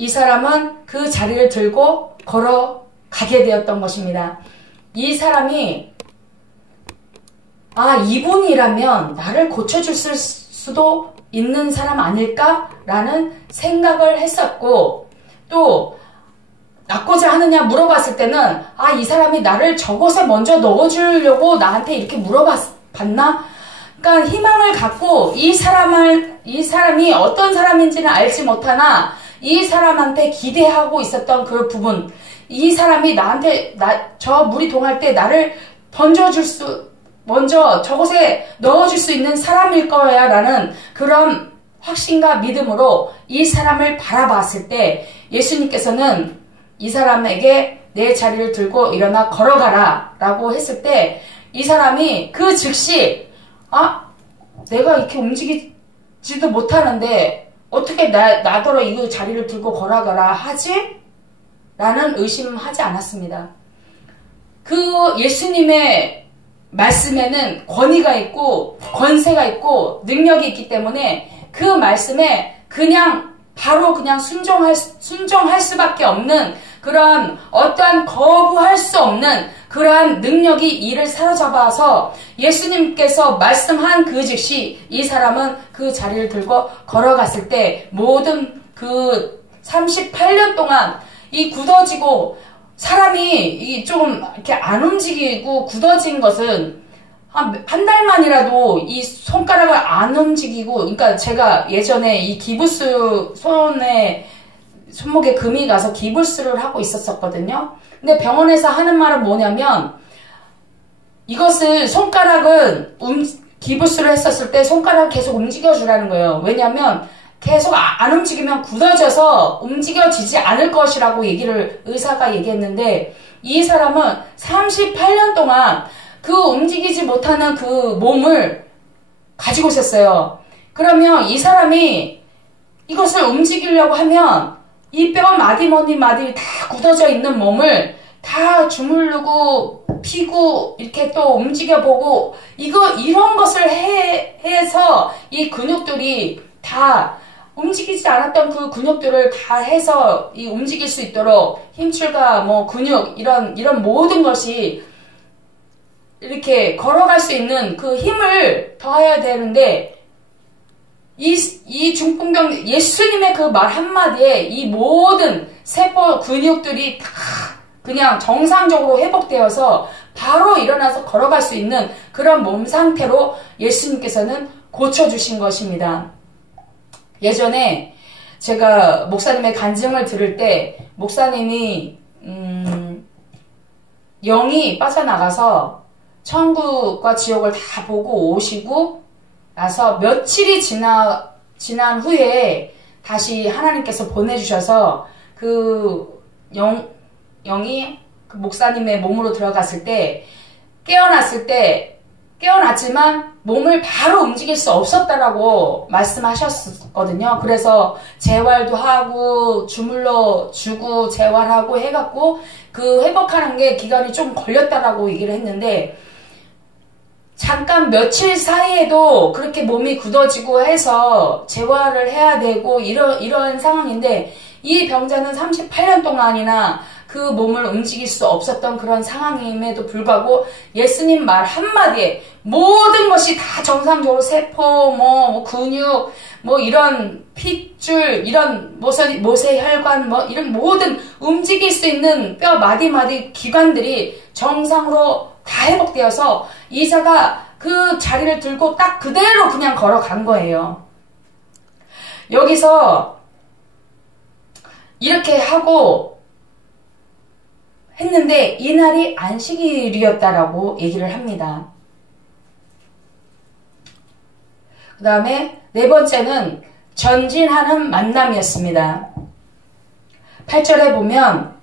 이 사람은 그 자리를 들고 걸어가게 되었던 것입니다. 이 사람이 이분이라면 나를 고쳐줄 수도 있는 사람 아닐까라는 생각을 했었고, 또 낳고자 하느냐 물어봤을 때는 이 사람이 나를 저것에 먼저 넣어주려고 나한테 이렇게 물어봤나? 그러니까 희망을 갖고 이 사람이 어떤 사람인지는 알지 못하나 이 사람한테 기대하고 있었던 그 부분, 이 사람이 나한테 저 물이 동할 때 나를 먼저 저곳에 넣어줄 수 있는 사람일 거야 라는 그런 확신과 믿음으로 이 사람을 바라봤을 때 예수님께서는 이 사람에게 내 자리를 들고 일어나 걸어가라 라고 했을 때 이 사람이 그 즉시 내가 이렇게 움직이지도 못하는데 어떻게 나더러 이 자리를 들고 걸어가라 하지? 라는 의심하지 않았습니다. 그 예수님의 말씀에는 권위가 있고 권세가 있고 능력이 있기 때문에 그 말씀에 바로 순종할 수밖에 없는 그런 어떠한 거부할 수 없는 그러한 능력이 이를 사로잡아서 예수님께서 말씀한 그 즉시 이 사람은 그 자리를 들고 걸어갔을 때 모든 그 38년 동안 이 굳어지고 사람이 좀 이렇게 안 움직이고 굳어진 것은 한 달만이라도 이 손가락을 안 움직이고, 그러니까 제가 예전에 이 기부스 손목에 금이 가서 기부스를 하고 있었거든요. 근데 병원에서 하는 말은 뭐냐면 이것을 기부스를 했었을 때 손가락을 계속 움직여주라는 거예요. 왜냐면 계속 안 움직이면 굳어져서 움직여지지 않을 것이라고 의사가 얘기했는데 이 사람은 38년 동안 그 움직이지 못하는 그 몸을 가지고 있었어요. 그러면 이 사람이 이것을 움직이려고 하면 이 뼈 마디 다 굳어져 있는 몸을 다 주물르고 피고 이렇게 또 움직여보고 이런 것을 해서 이 근육들이 다 움직이지 않았던 그 근육들을 다 해서 움직일 수 있도록 힘줄과 근육 이런 모든 것이 이렇게 걸어갈 수 있는 그 힘을 더해야 되는데 이 중풍병 예수님의 그 말 한마디에 이 모든 세포 근육들이 다 그냥 정상적으로 회복되어서 바로 일어나서 걸어갈 수 있는 그런 몸 상태로 예수님께서는 고쳐주신 것입니다. 예전에 제가 목사님의 간증을 들을 때 목사님이 영이 빠져나가서 천국과 지옥을 다 보고 오시고 나서 며칠이 지난 후에 다시 하나님께서 보내주셔서 그 영이 그 목사님의 몸으로 들어갔을 때 깨어났지만 몸을 바로 움직일 수 없었다라고 말씀하셨거든요. 그래서 재활도 하고 주물러 주고 재활하고 해갖고 그 회복하는 게 기간이 좀 걸렸다라고 얘기를 했는데 잠깐 며칠 사이에도 그렇게 몸이 굳어지고 해서 재활을 해야 되고 이런 상황인데 이 병자는 38년 동안이나 그 몸을 움직일 수 없었던 그런 상황임에도 불구하고 예수님 말 한마디에 모든 것이 다 정상적으로 세포, 근육, 이런 핏줄, 이런 모세혈관, 이런 모든 움직일 수 있는 뼈 마디 기관들이 정상으로 다 회복되어서 이자가 그 자리를 들고 딱 그대로 그냥 걸어간 거예요. 여기서 이렇게 하고 했는데 이날이 안식일이었다라고 얘기를 합니다. 그 다음에 네 번째는 전진하는 만남이었습니다. 8절에 보면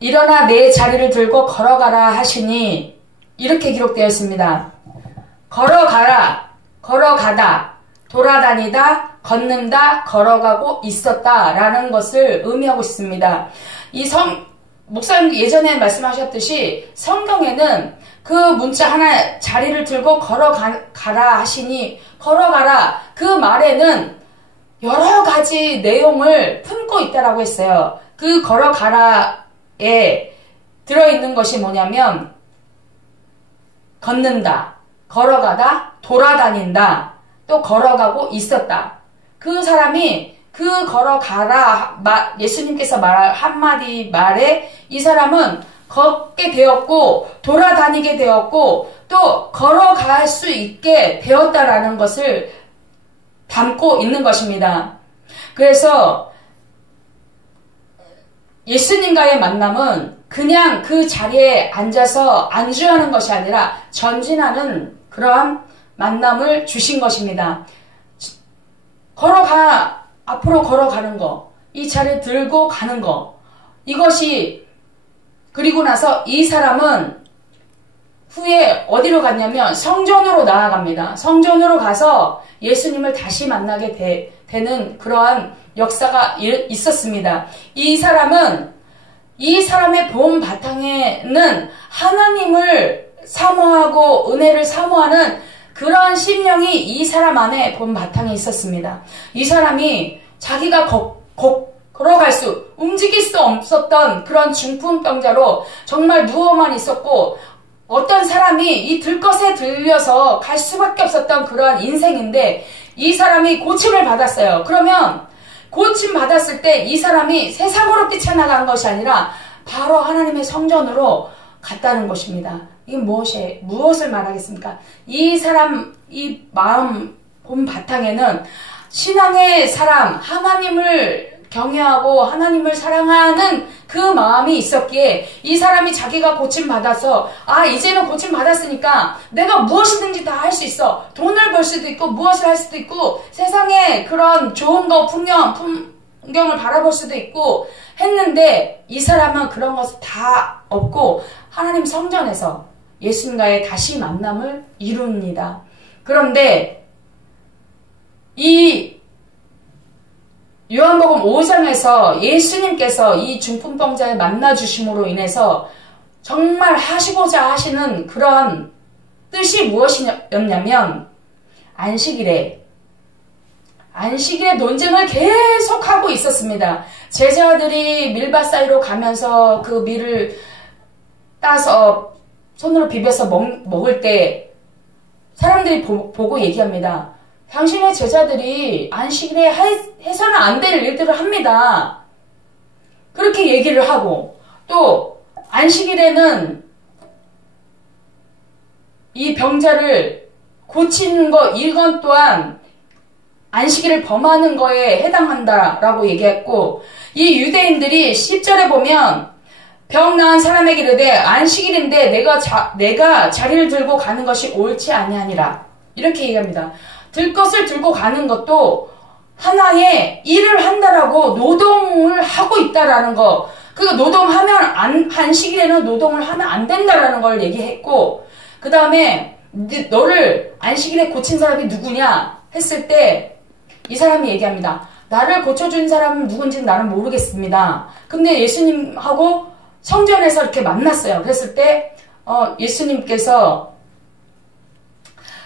일어나 내 자리를 들고 걸어가라 하시니 이렇게 기록되어 있습니다. 걸어가다, 돌아다니다, 걷는다, 걸어가고 있었다 라는 것을 의미하고 있습니다. 목사님 예전에 말씀하셨듯이 성경에는 그 문자 하나 자리를 들고 걸어가라 하시니 걸어가라 그 말에는 여러 가지 내용을 품고 있다라고 했어요. 그 걸어가라에 들어있는 것이 뭐냐면 걷는다, 걸어가다, 돌아다닌다, 또 걸어가고 있었다. 그 사람이 그 걸어가라 예수님께서 말한 한마디 말에 이 사람은 걷게 되었고 돌아다니게 되었고 또 걸어갈 수 있게 되었다라는 것을 담고 있는 것입니다. 그래서 예수님과의 만남은 그냥 그 자리에 앉아서 안주하는 것이 아니라 전진하는 그러한 만남을 주신 것입니다. 앞으로 걸어가는 거, 이 자리에 들고 가는 거, 이것이, 그리고 나서 이 사람은 후에 어디로 갔냐면 성전으로 나아갑니다. 성전으로 가서 예수님을 다시 만나게 되는 그러한 역사가 있었습니다. 이 사람은, 이 사람의 본 바탕에는 하나님을 사모하고 은혜를 사모하는 그러한 심령이 이 사람 안에 본 바탕에 있었습니다. 이 사람이 자기가 움직일 수 없었던 그런 중풍병자로 정말 누워만 있었고, 어떤 사람이 이 들것에 들려서 갈 수밖에 없었던 그러한 인생인데, 이 사람이 고침을 받았어요. 그러면 고침 받았을 때 이 사람이 세상으로 뛰쳐나간 것이 아니라 바로 하나님의 성전으로 갔다는 것입니다. 이게 무엇을 말하겠습니까? 이 사람, 이 마음 본 바탕에는 신앙의 사람, 하나님을 경외하고 하나님을 사랑하는 그 마음이 있었기에 이 사람이 자기가 고침받아서 이제는 고침받았으니까 내가 무엇이든지 다 할 수 있어. 돈을 벌 수도 있고 무엇을 할 수도 있고 세상에 그런 좋은 거 풍경을 바라볼 수도 있고 했는데 이 사람은 그런 것을 다 없고 하나님 성전에서 예수님과의 다시 만남을 이룹니다. 그런데 이 요한복음 5장에서 예수님께서 이 중풍병자를 만나주심으로 인해서 정말 하시고자 하시는 그런 뜻이 무엇이었냐면 안식일에 논쟁을 계속하고 있었습니다. 제자들이 밀밭 사이로 가면서 그 밀을 따서 손으로 비벼서 먹을 때 사람들이 보고 얘기합니다. 당신의 제자들이 안식일에 해서는 안 될 일들을 합니다. 그렇게 얘기를 하고 또 안식일에는 이 병자를 고치는 거 이건 또한 안식일을 범하는 거에 해당한다라고 얘기했고 이 유대인들이 10절에 보면 병 나은 사람에게 이르되 안식일인데 내가 자리를 들고 가는 것이 옳지 아니하니라 이렇게 얘기합니다. 들 것을 들고 가는 것도 하나의 일을 한다라고 노동을 하고 있다라는 거. 그 노동하면 안식일에는 노동을 하면 안 된다라는 걸 얘기했고 그 다음에 너를 안식일에 고친 사람이 누구냐 했을 때 이 사람이 얘기합니다. 나를 고쳐준 사람은 누군지는 나는 모르겠습니다. 근데 예수님하고 성전에서 이렇게 만났어요. 그랬을 때 예수님께서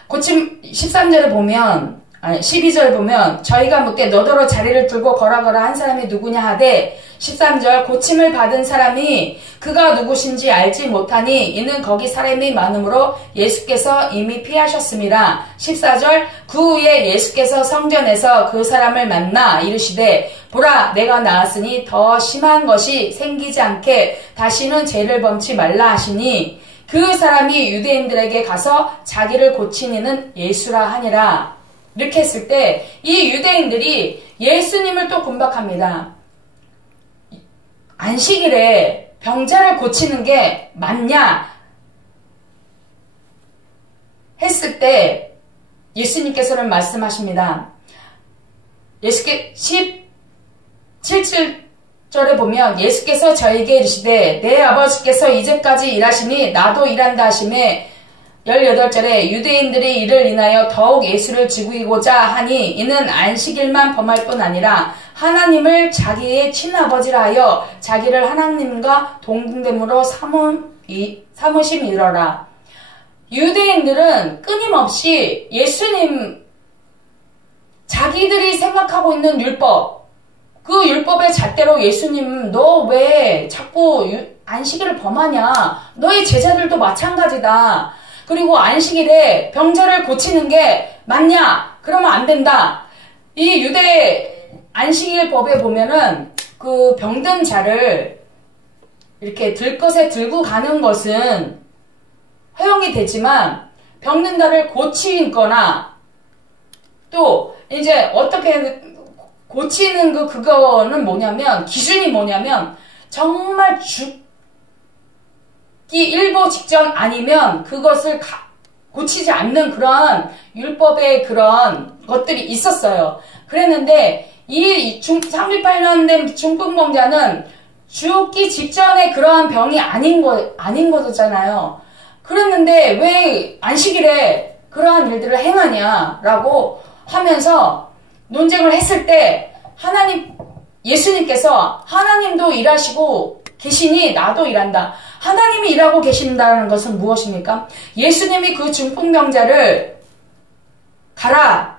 고침 13절에 보면 12절 보면 저희가 묻되 너더러 자리를 들고 걸어가라 한 사람이 누구냐 하되 13절 고침을 받은 사람이 그가 누구신지 알지 못하니 이는 거기 사람이 많으므로 예수께서 이미 피하셨습니다. 14절 그 후에 예수께서 성전에서 그 사람을 만나 이르시되 보라 내가 나았으니 더 심한 것이 생기지 않게 다시는 죄를 범치 말라 하시니 그 사람이 유대인들에게 가서 자기를 고친 이는 예수라 하니라. 이렇게 했을 때 이 유대인들이 예수님을 또 군박합니다. 안식일에 병자를 고치는 게 맞냐 했을 때 예수님께서는 말씀하십니다. 17절에 보면 예수께서 저에게 이르시되 내 아버지께서 이제까지 일하시니 나도 일한다 하시매 18절에 유대인들이 이를 인하여 더욱 예수를 죽이고자 하니 이는 안식일만 범할 뿐 아니라 하나님을 자기의 친아버지라 하여 자기를 하나님과 동등됨으로 삼으심이러라. 유대인들은 끊임없이 예수님 자기들이 생각하고 있는 율법, 그 율법의 잣대로 예수님, 너 왜 자꾸 안식일을 범하냐? 너희 제자들도 마찬가지다. 그리고 안식일에 병자를 고치는 게 맞냐? 그러면 안 된다. 이 유대 안식일 법에 보면은 그 병든 자를 이렇게 들것에 들고 가는 것은 허용이 되지만 병든 자를 고치거나 또 이제 어떻게 고치는 그거는 뭐냐면 기준이 뭐냐면 정말 죽기 일보 직전 아니면 그것을 고치지 않는 그런 율법의 그런 것들이 있었어요. 그랬는데 이 38년 된 중풍병자는 죽기 직전에 그러한 병이 아닌 거잖아요. 그랬는데 왜 안식일에 그러한 일들을 행하냐라고 하면서 논쟁을 했을 때 예수님께서 하나님도 일하시고 계시니 나도 일한다. 하나님이 일하고 계신다는 것은 무엇입니까? 예수님이 그 중풍병자를 가라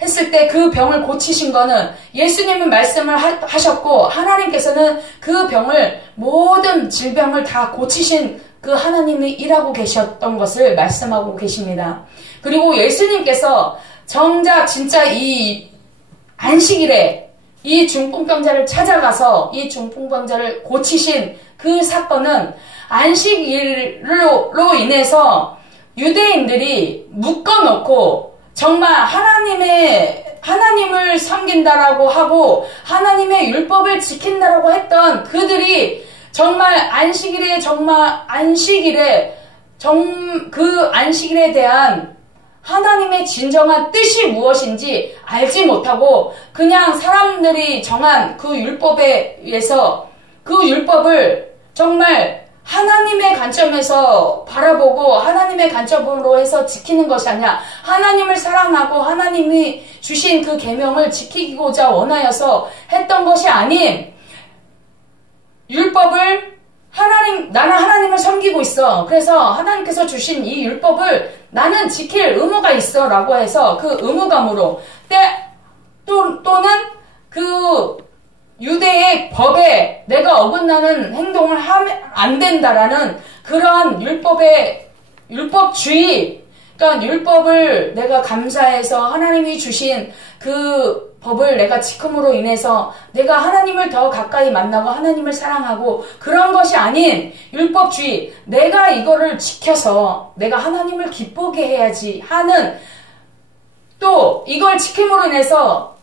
했을 때 그 병을 고치신 거는 예수님은 말씀을 하셨고 하나님께서는 그 병을 모든 질병을 다 고치신 그 하나님이 일하고 계셨던 것을 말씀하고 계십니다. 그리고 예수님께서 정작 진짜 이 안식일에 이 중풍병자를 찾아가서 이 중풍병자를 고치신 그 사건은 안식일로 인해서 유대인들이 묶어놓고 정말 하나님을 섬긴다라고 하고 하나님의 율법을 지킨다라고 했던 그들이 정말 그 안식일에 대한 하나님의 진정한 뜻이 무엇인지 알지 못하고 그냥 사람들이 정한 그 율법에 의해서 그 율법을 정말 하나님의 관점에서 바라보고 하나님의 관점으로 해서 지키는 것이 아니라 하나님을 사랑하고 하나님이 주신 그 계명을 지키고자 원하여서 했던 것이 아닌 율법을 나는 하나님을 섬기고 있어. 그래서 하나님께서 주신 이 율법을 나는 지킬 의무가 있어 라고 해서 그 의무감으로 또는 그 유대의 법에 내가 어긋나는 행동을 하면 안 된다라는 그런 율법주의, 그러니까 율법을 내가 감사해서 하나님이 주신 그 법을 내가 지킴으로 인해서 내가 하나님을 더 가까이 만나고 하나님을 사랑하고 그런 것이 아닌 율법주의, 내가 이거를 지켜서 내가 하나님을 기쁘게 해야지 하는 또 이걸 지킴으로 인해서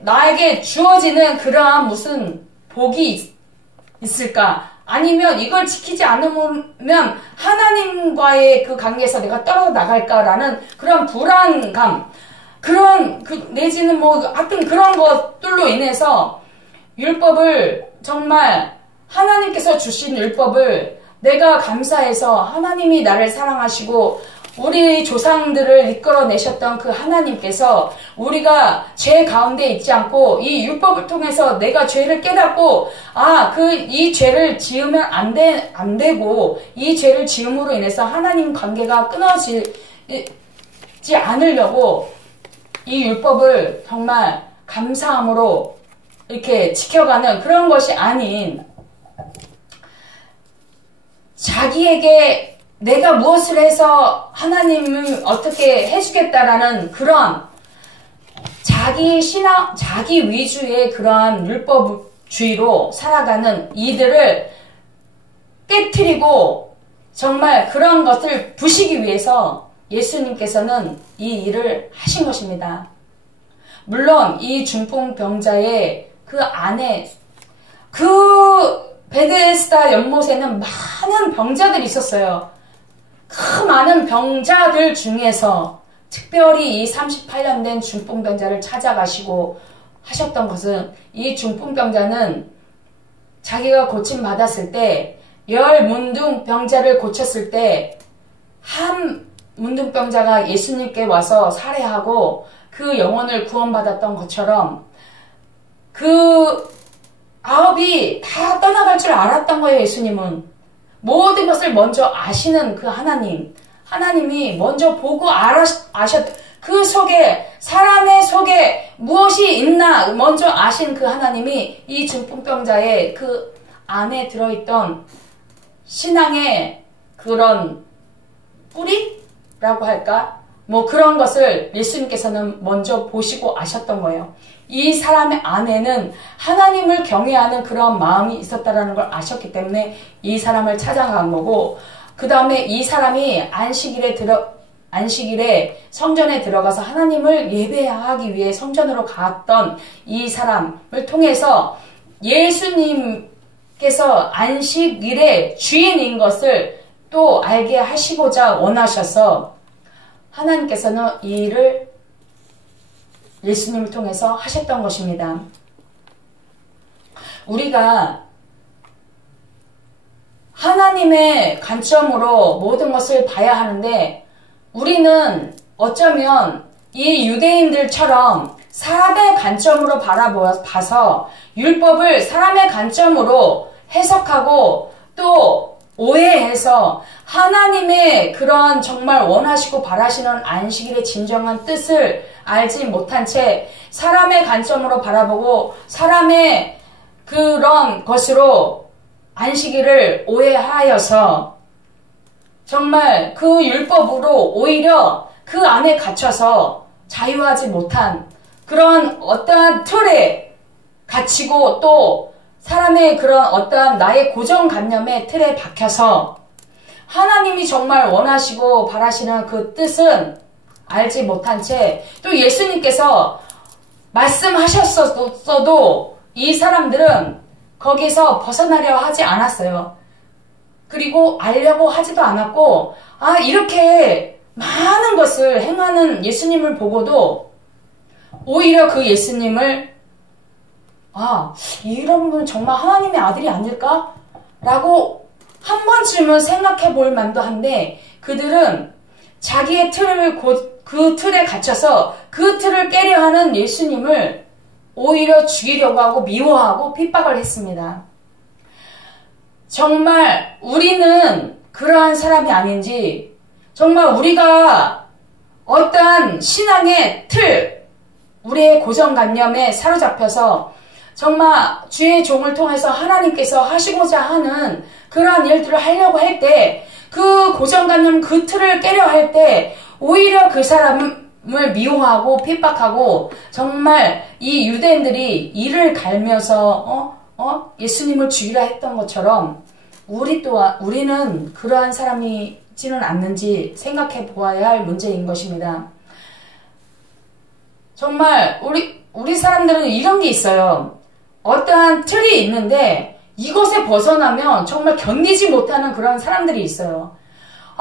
나에게 주어지는 그러한 무슨 복이 있을까? 아니면 이걸 지키지 않으면 하나님과의 그 관계에서 내가 떨어져 나갈까라는 그런 불안감, 내지는 하여튼 그런 것들로 인해서 율법을 정말 하나님께서 주신 율법을 내가 감사해서 하나님이 나를 사랑하시고 우리 조상들을 이끌어내셨던 그 하나님께서 우리가 죄 가운데 있지 않고 이 율법을 통해서 내가 죄를 깨닫고 이 죄를 지으면 안 되고 이 죄를 지음으로 인해서 하나님 관계가 끊어지지 않으려고 이 율법을 정말 감사함으로 이렇게 지켜가는 그런 것이 아닌 자기에게 내가 무엇을 해서 하나님을 어떻게 해주겠다라는 그런 자기 위주의 그러한 율법주의로 살아가는 이들을 깨트리고 정말 그런 것을 부시기 위해서 예수님께서는 이 일을 하신 것입니다. 물론 이 중풍병자의 그 안에 베데스다 연못에는 많은 병자들이 있었어요. 그 많은 병자들 중에서 특별히 이 38년 된 중풍병자를 찾아가시고 하셨던 것은 이 중풍병자는 자기가 고침받았을 때 10문둥병자를 고쳤을 때 한 문둥병자가 예수님께 와서 살해하고 그 영혼을 구원받았던 것처럼 그 9이 다 떠나갈 줄 알았던 거예요. 예수님은 모든 것을 먼저 아시는 그 하나님이 먼저 보고 그 속에 사람의 속에 너무나 먼저 아신 그 하나님이 이 중풍병자의 그 안에 들어있던 신앙의 그런 뿌리라고 할까? 뭐 그런 것을 예수님께서는 먼저 보시고 아셨던 거예요. 이 사람의 안에는 하나님을 경외하는 그런 마음이 있었다라는 걸 아셨기 때문에 이 사람을 찾아간 거고, 그 다음에 이 사람이 안식일에 성전에 들어가서 하나님을 예배하기 위해 성전으로 갔던 이 사람을 통해서 예수님께서 안식일의 주인인 것을 또 알게 하시고자 원하셔서 하나님께서는 이 일을 예수님을 통해서 하셨던 것입니다. 우리가 하나님의 관점으로 모든 것을 봐야 하는데, 우리는 어쩌면 이 유대인들처럼 사람의 관점으로 바라봐서 율법을 사람의 관점으로 해석하고 또 오해해서 하나님의 그런 정말 원하시고 바라시는 안식일의 진정한 뜻을 알지 못한 채 사람의 관점으로 바라보고 사람의 그런 것으로 안식일을 오해하여서 정말 그 율법으로 오히려 그 안에 갇혀서 자유하지 못한 그런 어떠한 틀에 갇히고 또 사람의 그런 어떠한 나의 고정관념의 틀에 박혀서 하나님이 정말 원하시고 바라시는 그 뜻은 알지 못한 채 또 예수님께서 말씀하셨어도 이 사람들은 거기서 벗어나려 하지 않았어요. 그리고 알려고 하지도 않았고, 이렇게 많은 것을 행하는 예수님을 보고도 오히려 그 예수님을 이런 분은 정말 하나님의 아들이 아닐까? 라고 한 번쯤은 생각해 볼 만도 한데, 그들은 자기의 그 틀에 갇혀서 그 틀을 깨려 하는 예수님을 오히려 죽이려고 하고 미워하고 핍박을 했습니다. 정말 우리는 그러한 사람이 아닌지, 정말 우리가 어떠한 신앙의 틀, 우리의 고정관념에 사로잡혀서 정말 주의 종을 통해서 하나님께서 하시고자 하는 그러한 일들을 하려고 할 때, 그 고정관념 그 틀을 깨려 할 때 오히려 그 사람을 미워하고 핍박하고, 정말 이 유대인들이 이를 갈면서 예수님을 죽이라 했던 것처럼 우리는 그러한 사람이지는 않는지 생각해 보아야 할 문제인 것입니다. 정말 우리 사람들은 이런 게 있어요. 어떠한 틀이 있는데 이것에 벗어나면 정말 견디지 못하는 그런 사람들이 있어요.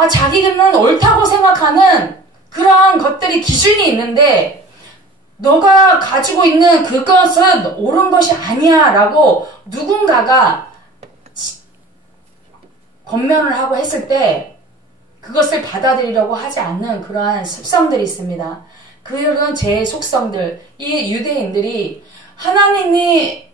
자기는 옳다고 생각하는 그러한 것들이 기준이 있는데, 너가 가지고 있는 그것은 옳은 것이 아니야 라고 누군가가 권면을 하고 했을 때 그것을 받아들이려고 하지 않는 그러한 습성들이 있습니다. 그런 제 속성들, 이 유대인들이 하나님이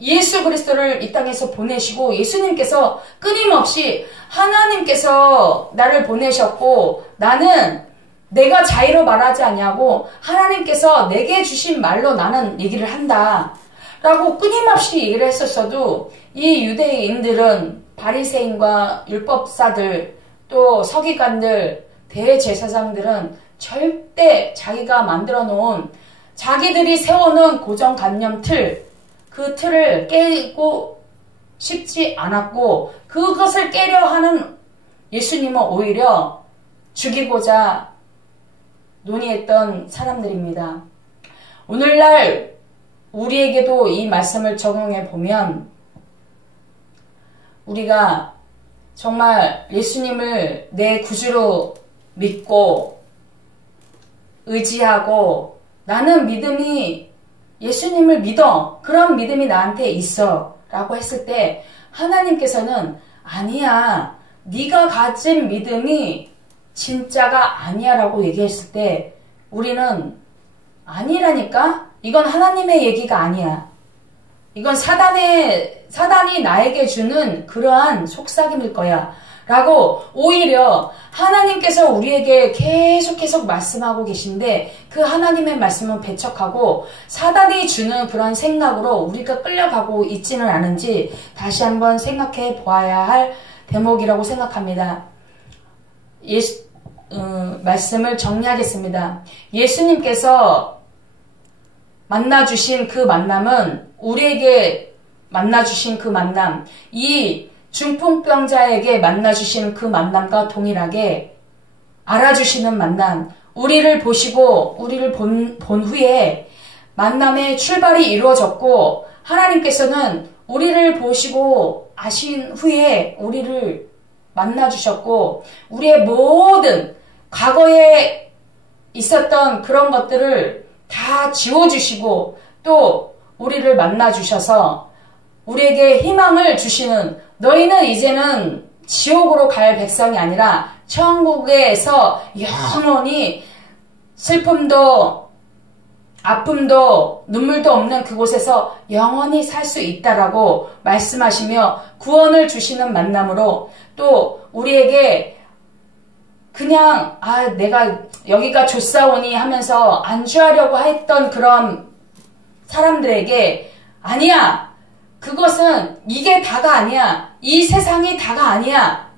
예수 그리스도를 이 땅에서 보내시고 예수님께서 끊임없이 하나님께서 나를 보내셨고 나는 내가 자의로 말하지 않냐고 하나님께서 내게 주신 말로 나는 얘기를 한다 라고 끊임없이 얘기를 했었어도, 이 유대인들은 바리새인과 율법사들 또 서기관들 대제사장들은 절대 자기가 만들어 놓은 자기들이 세워놓은 고정관념 그 틀을 깨고 싶지 않았고, 그것을 깨려 하는 예수님은 오히려 죽이고자 논의했던 사람들입니다. 오늘날 우리에게도 이 말씀을 적용해 보면, 우리가 정말 예수님을 내 구주로 믿고 의지하고 나는 믿음이 예수님을 믿어, 그런 믿음이 나한테 있어 라고 했을 때 하나님께서는 아니야, 네가 가진 믿음이 진짜가 아니야 라고 얘기했을 때 우리는 아니라니까? 이건 하나님의 얘기가 아니야. 이건 사단이 나에게 주는 그러한 속삭임일 거야 라고 오히려 하나님께서 우리에게 계속 말씀하고 계신데 그 하나님의 말씀은 배척하고 사단이 주는 그런 생각으로 우리가 끌려가고 있지는 않은지 다시 한번 생각해 보아야 할 대목이라고 생각합니다. 말씀을 정리하겠습니다. 예수님께서 만나주신 그 만남은 우리에게 만나주신 그 만남, 이 중풍병자에게 만나주신 그 만남과 동일하게 알아주시는 만남, 우리를 보시고 우리를 본 후에 만남의 출발이 이루어졌고 하나님께서는 우리를 보시고 아신 후에 우리를 만나주셨고 우리의 모든 과거에 있었던 그런 것들을 다 지워주시고 또 우리를 만나주셔서 우리에게 희망을 주시는 너희는 이제는 지옥으로 갈 백성이 아니라 천국에서 영원히 슬픔도 아픔도 눈물도 없는 그곳에서 영원히 살 수 있다라고 말씀하시며 구원을 주시는 만남으로 또 우리에게 그냥 내가 여기가 좋사오니 하면서 안주하려고 했던 그런 사람들에게 아니야. 그것은 이게 다가 아니야. 이 세상이 다가 아니야.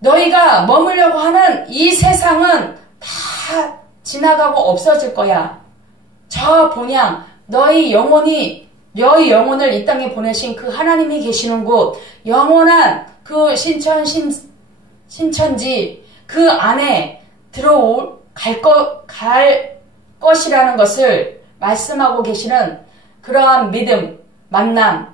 너희가 머물려고 하는 이 세상은 다 지나가고 없어질 거야. 저 본향 너희 영혼을 이 땅에 보내신 그 하나님이 계시는 곳 영원한 그 신천지 그 안에 갈 것이라는 것을 말씀하고 계시는 그러한 믿음, 만남.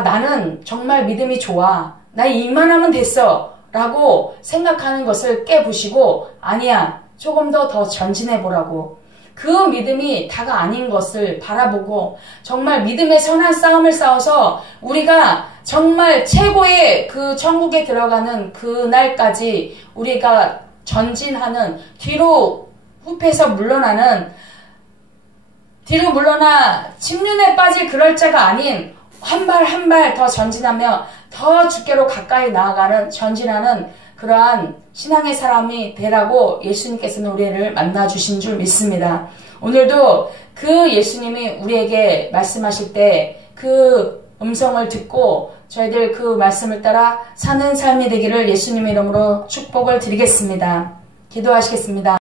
나는 정말 믿음이 좋아. 나 이만하면 됐어. 라고 생각하는 것을 깨부시고 아니야. 조금 더 전진해보라고. 그 믿음이 다가 아닌 것을 바라보고 정말 믿음의 선한 싸움을 싸워서 우리가 정말 최고의 그 천국에 들어가는 그날까지 우리가 전진하는 뒤로 물러나 침륜에 빠질 그럴 자가 아닌 한 발 한 발 더 전진하며 더 주께로 가까이 나아가는 전진하는 그러한 신앙의 사람이 되라고 예수님께서는 우리를 만나주신 줄 믿습니다. 오늘도 그 예수님이 우리에게 말씀하실 때 그 음성을 듣고 저희들 그 말씀을 따라 사는 삶이 되기를 예수님의 이름으로 축복을 드리겠습니다. 기도하시겠습니다.